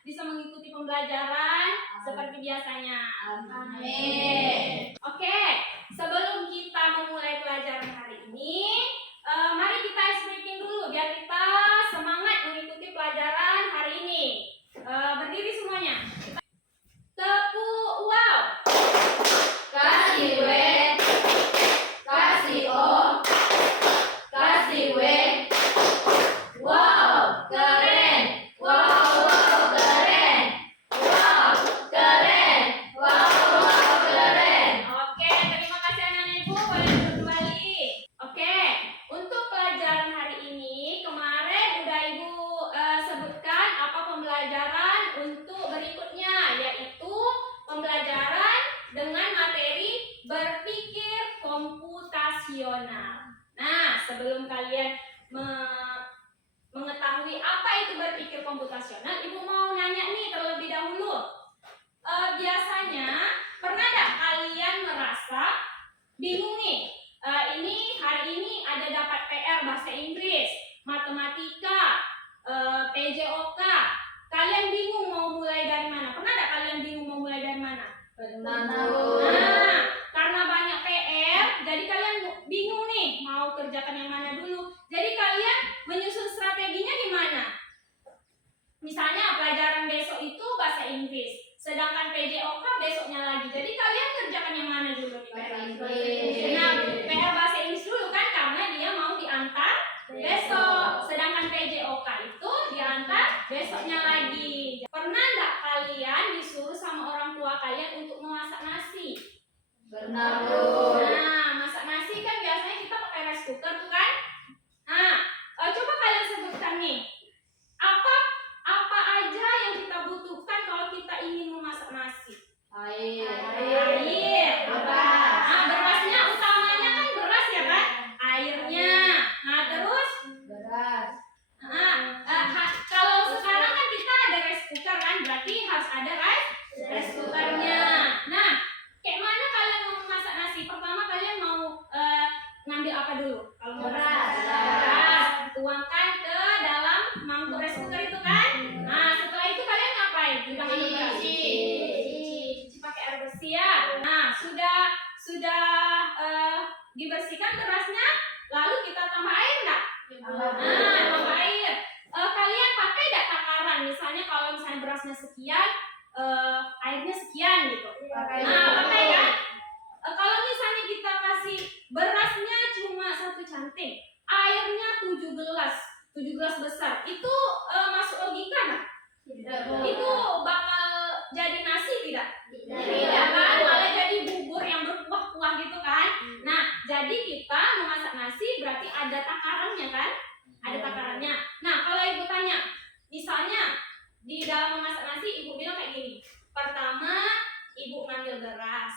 bisa mengikuti pembelajaran seperti biasanya. Amin. Oke, sebelum kita memulai pelajaran hari ini, mari kita ice breaking dulu biar kita semangat mengikuti pelajaran hari ini. Berdiri semuanya. Tepuk wow. Kasih W, kasih O, kasih W. Wow, keren. Wow, keren. Wow, keren. Wow, keren. Oke, terima kasih anak-anak ibu. Boleh kembali. Oke, untuk pelajaran hari ini kemarin udah ibu sebutkan apa pembelajaran untuk berikutnya, yaitu pembelajaran dengan materi berpikir komputasional. Nah, sebelum kalian mengetahui apa itu berpikir komputasional, ibu mau nanya nih terlebih dahulu. Biasanya pernah nggak kalian merasa bingung nih? Ini hari ini ada dapat PR bahasa Inggris, matematika, PJOK. Kalian bingung mau mulai dari mana? Pernah nggak kalian bingung mau mulai dari mana? Nah, karena banyak PR, jadi kalian bingung nih mau kerjakan yang mana dulu. Jadi kalian menyusun strateginya gimana? Misalnya pelajaran besok itu bahasa Inggris, sedangkan PJOK besoknya lagi. Jadi kalian kerjakan yang mana dulu nih? Bahasa Inggris. Nah, PR bahasa Inggris dulu kan karena dia mau diantar besok, sedangkan PJOK itu diantar besoknya lagi. Pernah nggak kalian disuruh sama orang tua kalian untuk memasak nasi? Benar, Bu. Nah, masak nasi kan biasanya kita pakai rice cooker tuh kan? Nah, coba kalian sebutkan nih, apa aja yang kita butuhkan kalau kita ingin memasak nasi? Air. Beras. Nah, berasnya utamanya kan beras ya kan? Airnya. Nah, terus Beras. kalau sekarang kan kita ada rice cooker kan, berarti harus ada rice cookernya. Nah, kayak mana kalian mau memasak nasi? Pertama kalian mau ngambil apa dulu? Kalau mau Beras. beras, tuangkan ke dalam mangkuk rice cooker itu kan? Nah, setelah itu kalian ngapain? Cuci. Cuci pakai air bersih ya. Nah, sudah dibersihkan berasnya, lalu kita tambah air nggak? Nah, tambah air. Kalian pakai nggak takaran? Misalnya kalau misalnya berasnya sekian, airnya sekian gitu. Nah, pakai kan? Kalau misalnya kita kasih berasnya cuma 1 canting, airnya 7 gelas besar, itu masuk logika nggak? Itu bakal jadi nasi tidak? Tidak kan? Malah jadi bubur yang berkuah-kuah gitu kan? Nah, jadi kita memasak nasi berarti ada takarannya kan? Ada takarannya. Nah, kalau ibu tanya, misalnya di dalam memasak nasi ibu bilang kayak gini. Pertama, ibu ngambil beras.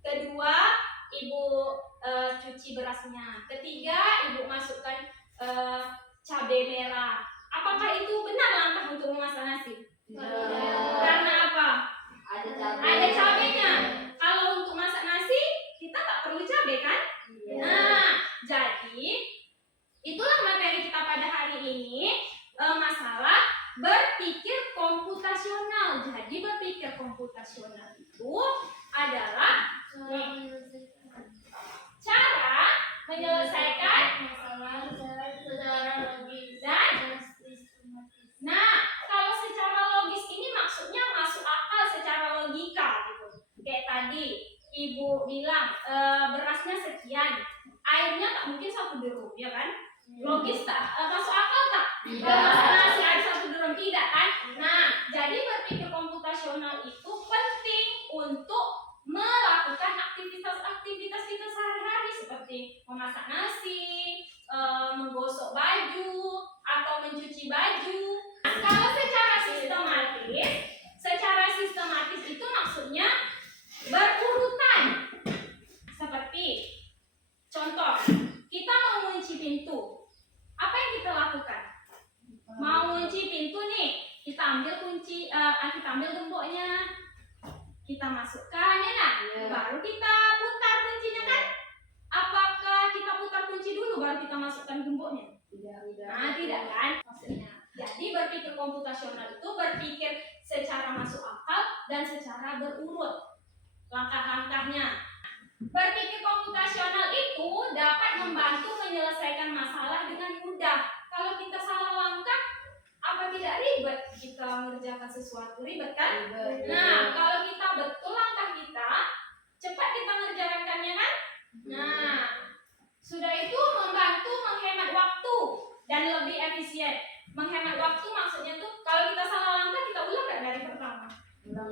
Kedua, ibu cuci berasnya. Ketiga, ibu masukkan cabai merah. Apakah itu benar langkah untuk memasak nasi? Karena apa? Ada cabainya. Kalau untuk masak nasi, kita tak perlu cabai kan? Nah, jadi itulah materi kita pada hari ini, masalah berpikir komputasional. Jadi berpikir komputasional itu adalah cara menyelesaikan dan kalau secara logis ini maksudnya masuk akal secara logika gitu. Kayak tadi ibu bilang berasnya sekian, airnya tak mungkin 1 drum ya kan? Logis tak? Masuk akal tak? Masak nasi air 1 drum tidak kan? Nah, jadi berpikir komputasional itu penting untuk melakukan aktivitas kita sehari-hari seperti memasak nasi, menggosok baju atau mencuci baju. Kalau secara sistematis itu maksudnya berurutan. Seperti contoh, kita mau mengunci pintu. Apa yang kita lakukan? Mau mengunci pintu nih, kita ambil kunci, kita ambil gemboknya, kita masukkan ya nah, baru kita putar kuncinya kan? Apakah kita putar kunci dulu baru kita masukkan gemboknya? Tidak kan maksudnya. Jadi berpikir komputasional itu berpikir secara masuk akal dan secara berurut langkah-langkahnya. Berpikir komputasional itu dapat membantu menyelesaikan masalah dengan mudah. Kalau kita salah langkah, apa tidak ribet kita mengerjakan sesuatu? Ribet kan? Nah, kalau kita betul langkah kita, cepat kita mengerjakannya kan? Nah, sudah itu membantu menghemat waktu dan lebih efisien. Menghemat waktu maksudnya tuh kalau kita salah langkah kita ulang nggak dari pertama. Nah,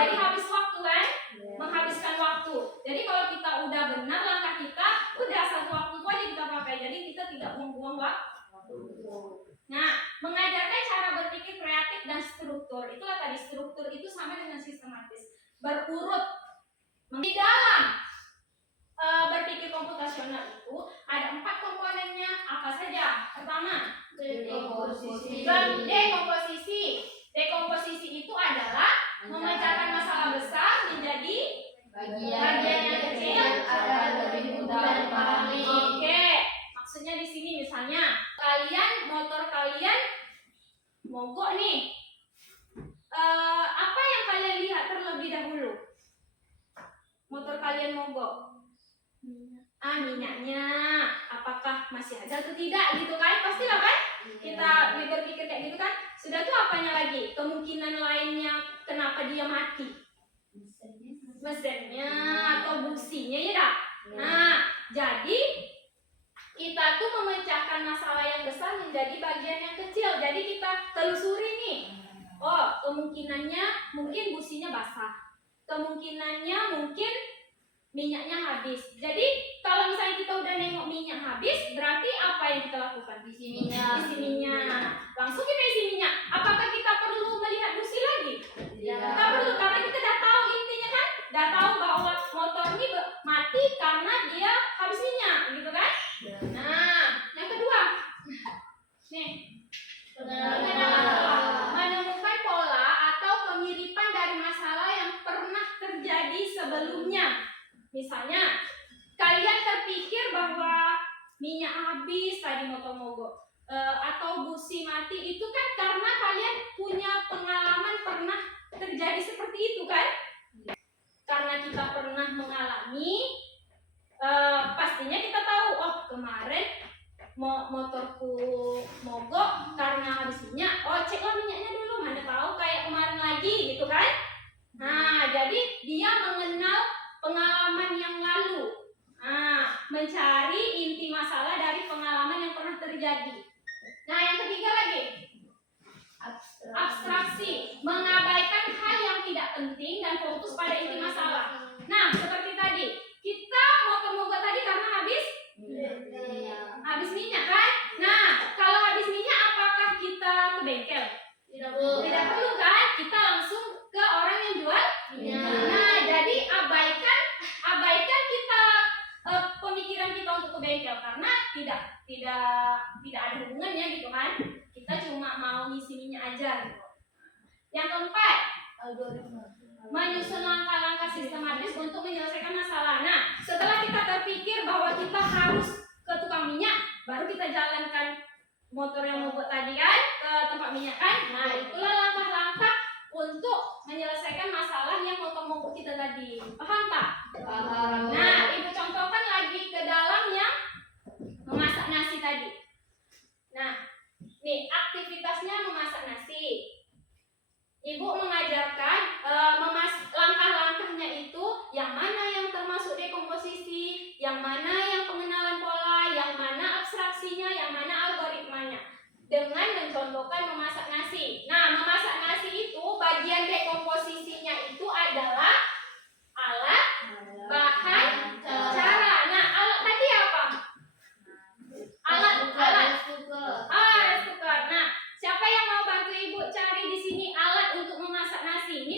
jadi habis waktu kan? Menghabiskan waktu. Jadi kalau kita udah benar langkah kita, udah satu waktu itu aja kita pakai. Jadi kita tidak buang-buang waktu. Nah, mengajarkan cara berpikir kreatif dan struktur. Itulah tadi, struktur itu sama dengan sistematis, berurut. Di dalam berpikir komputasional itu ada 4 komponennya. Apa saja? Pertama, dekomposisi. Dekomposisi itu adalah memecahkan masalah besar menjadi bagian yang kecil agar lebih mudah dipahami. Oke, maksudnya di sini misalnya motor kalian mogok nih. Apa yang kalian lihat terlebih dahulu? Motor kalian mogok. Minyaknya apakah masih ada atau tidak gitu kan? Pastilah kan? Kita berpikir kayak gitu kan? Sudah tuh apanya lagi? Kemungkinan lainnya kenapa dia mati? Mesinnya atau businya ya dah. Nah, jadi kita tuh memecahkan masalah yang besar menjadi bagian yang kecil. Jadi kita telusuri nih. Oh, kemungkinannya mungkin businya basah. Kemungkinannya mungkin minyaknya habis. Jadi kalau misalnya kita udah nengok minyak habis, berarti apa yang kita lakukan? Isi minyak. Isi minyak. Langsung kita isi minyak. Apakah kita perlu melihat busi lagi? Tidak perlu, karena kita udah tahu intinya kan? Udah tahu bahwa motor ini mati karena dia habis minyak, gitu kan? Nah, yang kedua, nih, menemukan pola atau kemiripan dari masalah yang pernah terjadi sebelumnya. Misalnya, kalian terpikir bahwa minyak habis tadi motor mogok atau busi mati, itu kan karena kalian punya pengalaman pernah terjadi seperti itu kan? Karena kita pernah mengalami, pastinya kita tahu, oh kemarin motorku mogok karena habis minyak. Oh, ceklah minyaknya dulu, mana tahu kayak kemarin lagi gitu kan? Nah, jadi dia mengenal pengalaman yang lalu. Nah, mencari inti masalah dari pengalaman yang pernah terjadi. Nah, yang ketiga lagi, abstraksi, mengabaikan hal yang tidak penting dan fokus pada inti masalah. Nah, seperti tadi, kita mogok tadi karena habis minyak kan? Nah, kalau habis minyak apakah kita ke bengkel? Tidak perlu kan? Kita langsung ke orang yang jual minyak. Nah, jadi abaikan kita pemikiran kita untuk ke bengkel karena tidak ada hubungannya gitu kan? Kita cuma mau ngisi minyak aja gitu. Yang keempat, menyusun langkah-langkah sistematis untuk menyelesaikan masalah. Nah, setelah kita terpikir bahwa kita harus ke tukang minyak, baru kita jalankan motor yang mogok tadi kan ke tempat minyak kan. Nah, itulah langkah-langkah untuk menyelesaikan masalah yang motor mogok kita tadi. Paham tak? Paham. Nah, ibu contohkan lagi ke dalam yang memasak nasi tadi. Nah, nih aktivitasnya memasak nasi. Ibu mengajarkan langkah-langkahnya itu yang mana yang termasuk dekomposisi, yang mana yang pengenalan pola, yang mana abstraksinya, yang mana algoritmanya. Dengan mencontohkan memasak nasi. Nah, memasak nasi itu bagian dekomposisinya itu adalah alat, bahan, cara. Nah, alat tadi apa? Alat. Rice cooker. Nah, siapa yang mau bantu ibu cari di sini alat untuk memasak nasi? Ini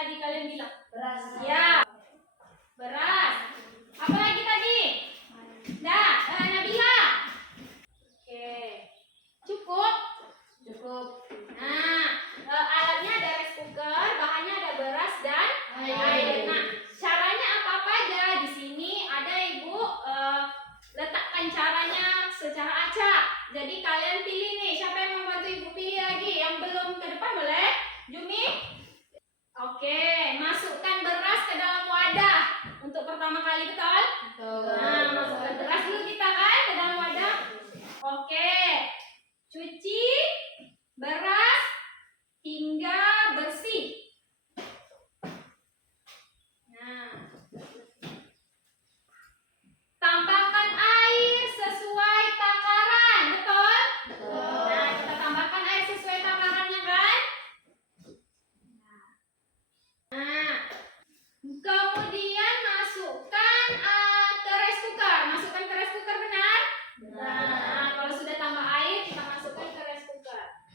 tadi kalian bilang? Beras. Ya, beras. Apa lagi tadi? Dah, Nabila. Oke, cukup. Cukup. Nah, alatnya ada rice cooker, bahannya ada beras dan air. Nah, caranya apa aja? Di sini ada Ibu letakkan caranya secara acak. Jadi kalian pilih nih, siapa yang membantu Ibu pilih lagi? Yang belum ke depan boleh? Jumi? Oke, masukkan beras ke dalam wadah untuk pertama kali, betul? Nah, masukkan beras dulu kita kan ke dalam wadah. Oke, cuci beras hingga bersih. Nah, tambahkan air sesuai takaran, betul? Nah, kita tambahkan air sesuai takarannya kan? Nah, kemudian masukkan ke rice cooker. Masukkan ke rice cooker, benar? Nah, kalau sudah tambah air, kita masukkan ke rice cooker.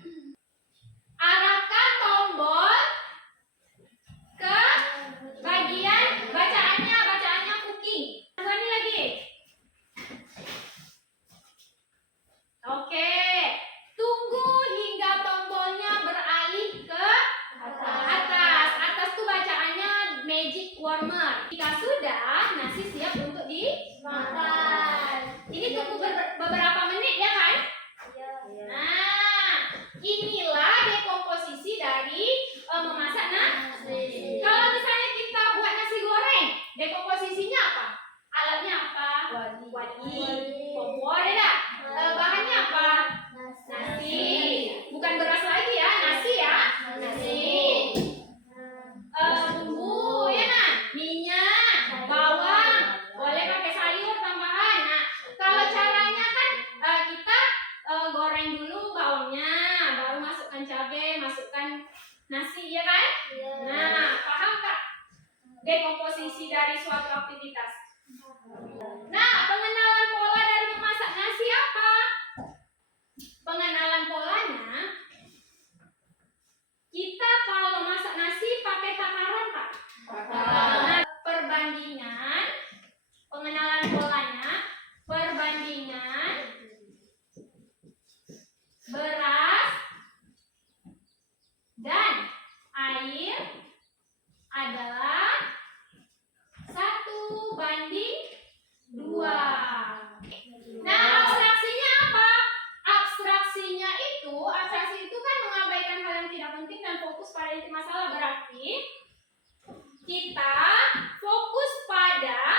Arahkan tombol ke bagian bacaannya cooking. Ulangi lagi. Oke, tunggu hingga tombolnya beralih ke atas. Atas tuh bacaannya magic warmer. Jika sudah, nasi siap untuk dimakan. Ini tunggu beberapa menit ya kan? Nah, inilah dekomposisi dari memasak nasi. Kalau misalnya kita buat nasi goreng, dekomposisinya apa? Alatnya apa? Wadi. Kompor ya dah. Bahannya apa? Nasi. Bukan beras lagi ya, nasi ya. Nasi. Bumbu ya nah, minyak, bawang, boleh pakai sayur tambahan. Nah, kalau caranya kan kita goreng dulu bawangnya, baru masukkan cabai, masukkan nasi ya kan? Nah, paham Kak? Dekomposisi dari suatu aktivitas. Nah, pengenalan pola dari memasak nasi apa? Pengenalan polanya, kita kalau masak nasi pakai takaran Kak? Nah, perbandingan, pengenalan polanya, perbandingan beras dan air adalah 1:2. Nah, abstraksinya apa? Abstraksi itu kan mengabaikan hal yang tidak penting dan fokus pada inti masalah. Berarti kita fokus pada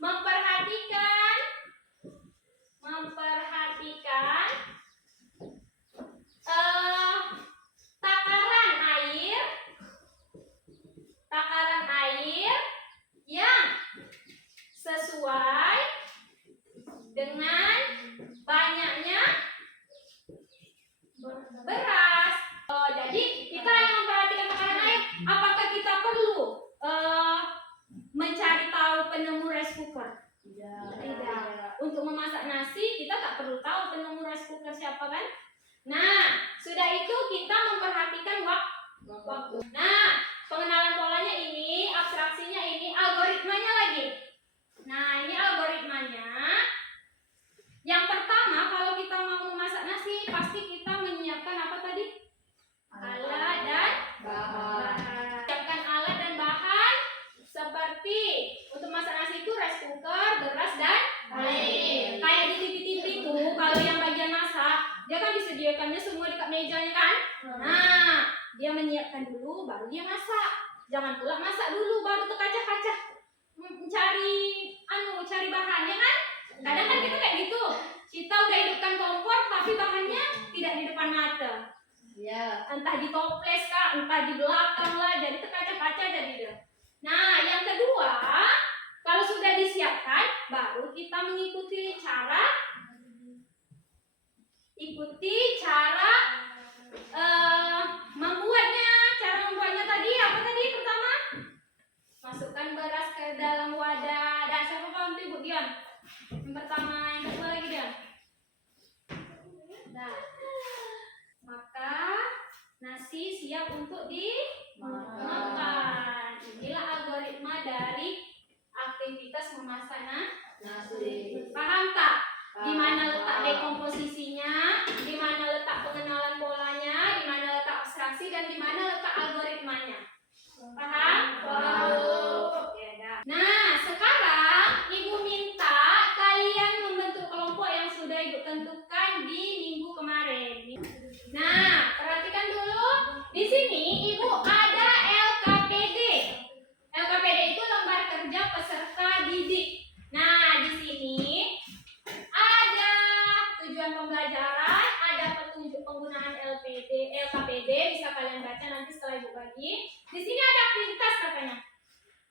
memperhatikan takaran air yang sesuai dengan banyaknya beras. Jadi kita hanya memperhatikan takaran air. Apakah kita perlu mencari tahu penemu rice cooker? Tidak. Untuk memasak nasi kita tak perlu tahu penemu rice cooker siapa kan? Nah, sudah itu kita memperhatikan waktu. Nah, pengenalan polanya ini, abstraksinya ini, algoritmanya lagi. Nah, ini algoritmanya. Yang pertama, kalau kita mau memasak nasi, pasti kita menyiapkan apa tadi? Alat dan bahan. Siapkan alat dan bahan seperti untuk masak nasi itu rice cooker, beras dan air. Kayak di TV-TV itu, kalau yang bagian masak, dia kan disediakannya semua dekat mejanya kan? Nah, dia menyiapkan dulu, baru dia masak. Jangan pula masak dulu, baru terkacah-kacah cari bahannya kan? Kadang kan kita kayak gitu. Kita udah hidupkan kompor, tapi bahannya tidak di depan mata. Entah di toples kah, entah di belakang lah, jadi terkacah-kacah jadi dia. Nah, yang kedua, kalau sudah disiapkan, baru kita mengikuti cara membuatnya. Cara membuatnya tadi apa tadi pertama? Masukkan beras ke dalam wadah. Dan siapa paham tuh Ibu Dion? Yang pertama, yang kedua lagi Dion. Nah, maka nasi siap untuk dimakan.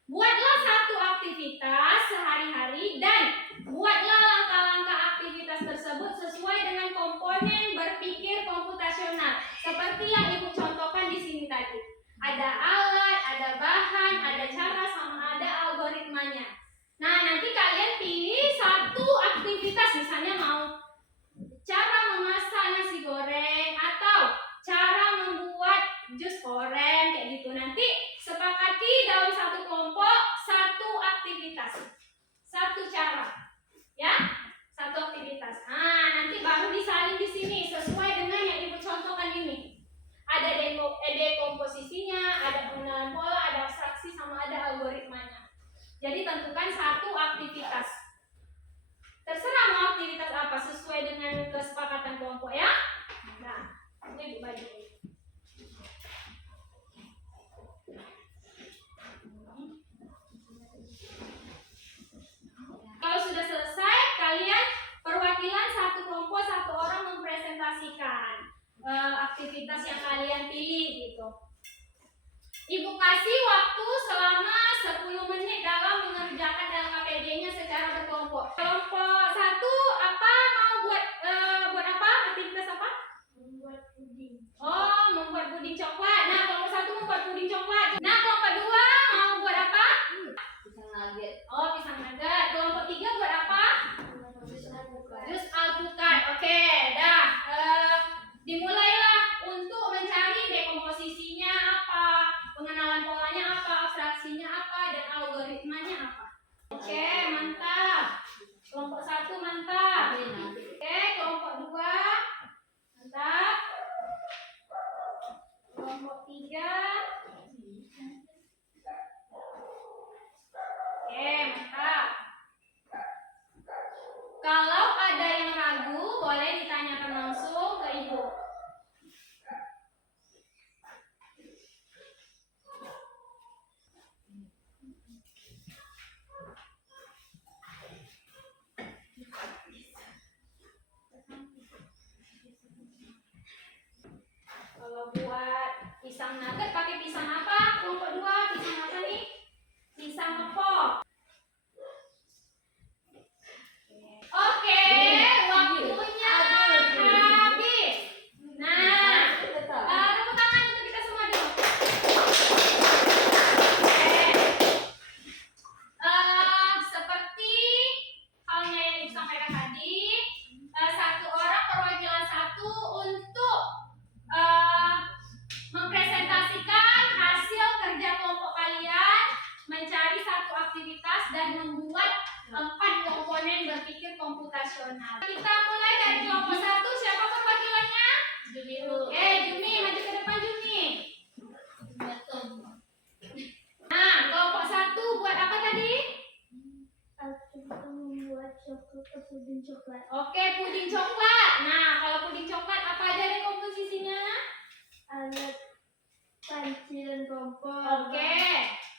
Buatlah satu aktivitas sehari-hari dan buatlah langkah-langkah aktivitas tersebut sesuai dengan komponen berpikir komputasional. Seperti yang Ibu contohkan di sini tadi. Ada alat, ada bahan, ada cara, sama ada algoritmanya. Nah, nanti kalian pilih satu aktivitas, misalnya mau cara memasak nasi goreng atau cara membuat jus korem kayak gitu. Nanti sepakati dalam satu kelompok satu aktivitas, satu cara, ya, satu aktivitas. Nah, nanti baru disalin di sini sesuai dengan yang Ibu contohkan ini. Ada dekomposisinya, ada pengenalan pola, ada abstraksi, sama ada algoritmanya. Jadi tentukan satu aktivitas. Terserah mau aktivitas apa sesuai dengan kesepakatan kelompok ya. Nah, ini Ibu bagi. Kalau sudah selesai, kalian perwakilan satu kelompok, satu orang mempresentasikan aktivitas yang kalian pilih gitu. Ibu kasih waktu selama 10 menit dalam mengerjakan LKPD-nya secara berkelompok. Kelompok 1 apa mau buat apa? Aktivitas apa? Membuat puding. Oh, membuat puding coklat. Nah, kelompok 1 membuat puding coklat. Nah, kelompok 2 mau buat apa? Pisang nugget. Oh, pisang nugget. Kelompok 3 buat apa? Jus alpukat. Oke, dah. Dimulailah untuk mencari dekomposisinya apa, pengenalan polanya apa, abstraksinya apa, dan algoritmanya apa. Oke, mantap. Kelompok 1 mantap. Oke, kelompok 2 mantap. Kelompok 3. Oke, mantap. Kalau ada yang ragu, boleh ditanyakan langsung ke Ibu. Kalau buat pisang nugget pakai pisang apa? Kelompok 2 pisang apa nih? Pisang kepok. Oke, waktunya habis. Nah, tepuk tangan untuk kita semua dulu. Seperti halnya yang Ibu sampaikan tadi, satu orang perwakilan satu untuk mempresentasikan hasil kerja kelompok kalian, mencari satu aktivitas dan membuat 4 komponen berpikir komputasional. Kita mulai dari kelompok 1. Siapa perwakilannya? Jumi. Jumi, maju ke depan Jumi. Nah, kelompok 1 buat apa tadi? Membuat puding coklat. Oke, puding coklat. Nah, kalau puding coklat apa aja deh komposisinya? Alat panci dan kompor. Oke.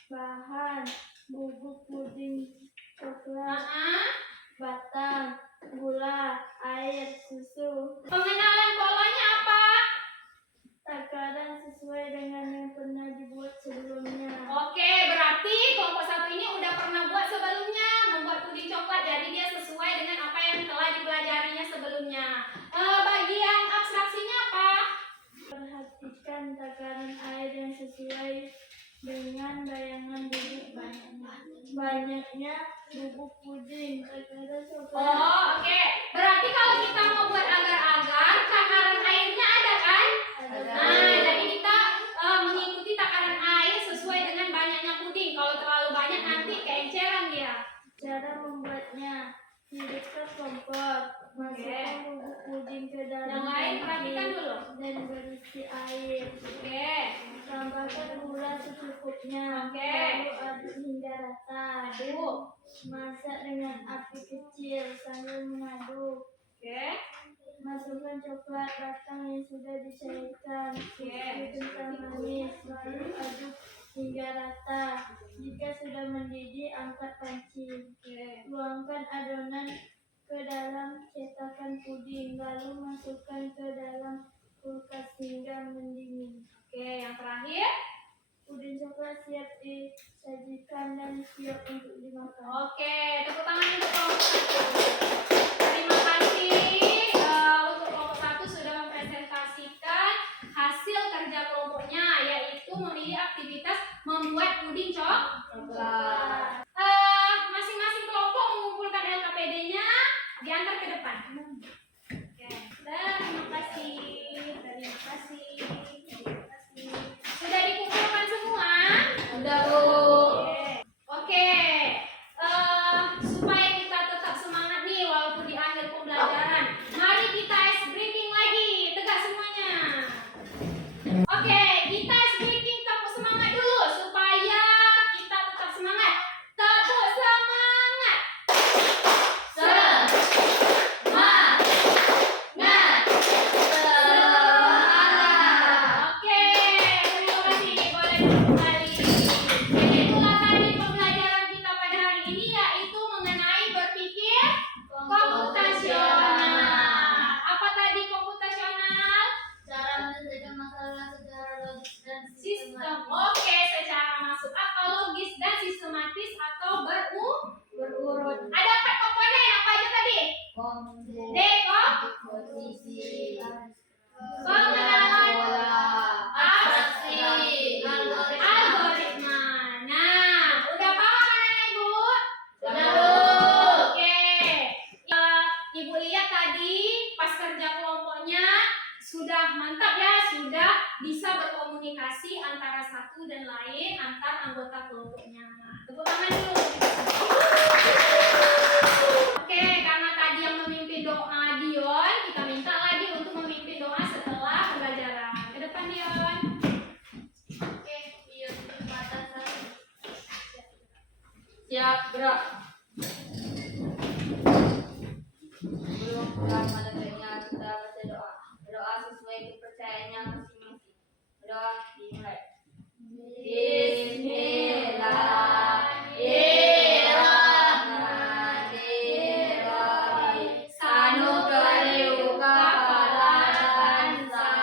Bahan bubuk puding coklat, Nah, batang, gula, air, susu. pengenalan polanya apa? Takaran sesuai dengan yang pernah dibuat sebelumnya. Oke, berarti kelompok 1 ini udah pernah buat sebelumnya, membuat puding coklat. Jadi dia sesuai dengan apa yang telah dipelajarinya sebelumnya. Bagian abstraksinya apa? Perhatikan takaran air yang sesuai dengan bayangan bubuk banyaknya bubuk puding. Takaran coklat. Oh, oke. Berarti kalau kita mau buat agar-agar, takaran airnya ada kan? Ada. Nah, jadi kita mengikuti takaran air sesuai dengan banyaknya puding. Kalau terlalu banyak nanti keenceran dia. Cara membuatnya: hidupkan kompor, masukkan bubuk puding ke dalam Yang lain perhatikan dulu. dan berisi air. Oke. Tambahkan gula secukupnya. Oke. Lalu aduk hingga rata. Aduk. Masak dengan api kecil sambil mengaduk. Oke. Masukkan coklat batang yang sudah dicairkan. Susu kental manis. Lalu aduk hingga rata. Jika sudah mendidih, angkat panci. Tuangkan adonan ke dalam cetakan puding, lalu masukkan ke dalam kulkas hingga mendingin. Oke, yang terakhir. Puding coklat siap disajikan dan siap untuk dimakan. Oke, tepuk tangan untuk kelompok 1. Terima kasih untuk kelompok 1 sudah mempresentasikan hasil kerja kelompoknya, yaitu memilih aktivitas membuat puding coklat. Masing-masing kelompok mengumpulkan LKPD-nya, diantar ke depan. Oke, terima kasih. Terima kasih. Sudah dikumpulkan semua? Sudah, Bu. Oke. Supaya kita tetap semangat nih walaupun di akhir pembelajaran, mari kita ice breaking lagi. Tegak semuanya. Oke, kita ice breaking, tepuk semangat dulu supaya kita tetap semangat. Tepuk semangat. Semangat. Oke, terima kasih. Boleh kembali. Jadi itulah tadi pembelajaran kita pada hari ini, yaitu mengenai berpikir komputasional. Apa tadi komputasional? Cara menyelesaikan masalah secara logis dan Sistem. Oke, secara masuk akal, logis dan sistematis atau berurut. Ada 4 komponen, apa aja tadi? Posisi, Pengenalan, abstraksi, algoritma. Nah, udah paham anak-anak Ibu? Sudah, Bu. Oke. Ibu lihat tadi pas kerja kelompoknya sudah mantap ya, sudah bisa berkomunikasi antara satu dan lain antar anggota kelompoknya. Tepuk tangan dulu. Oke, karena tadi yang memimpin doa Dion, kita minta lagi untuk memimpin doa setelah pembelajaran. Ke depan Dion. Oke, biar kesempatan satu. Siap, gerak. Sebelum pulang pada baiknya kita baca doa. Berdoa sesuai kepercayaannya masing-masing. Berdoa dimulai. Bismillahirrahmanirrahim. Sanukariu kafala tansa.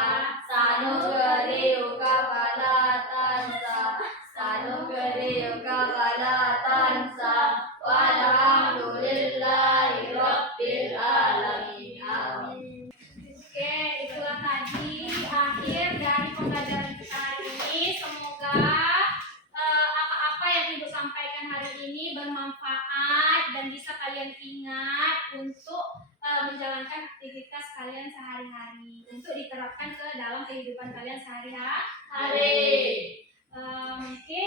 Sanukariu kafala tansa. Sanukariu kafala tansa. Walhamdulillahi rabbil alamin. Amin. Oke, itulah tadi akhir dari pembelajaran kita hari ini. Semoga apa-apa yang Ibu sampaikan hari ini bermanfaat dan bisa kalian ingat untuk menjalankan aktivitas kalian sehari-hari, untuk diterapkan ke dalam kehidupan kalian sehari-hari. Mungkin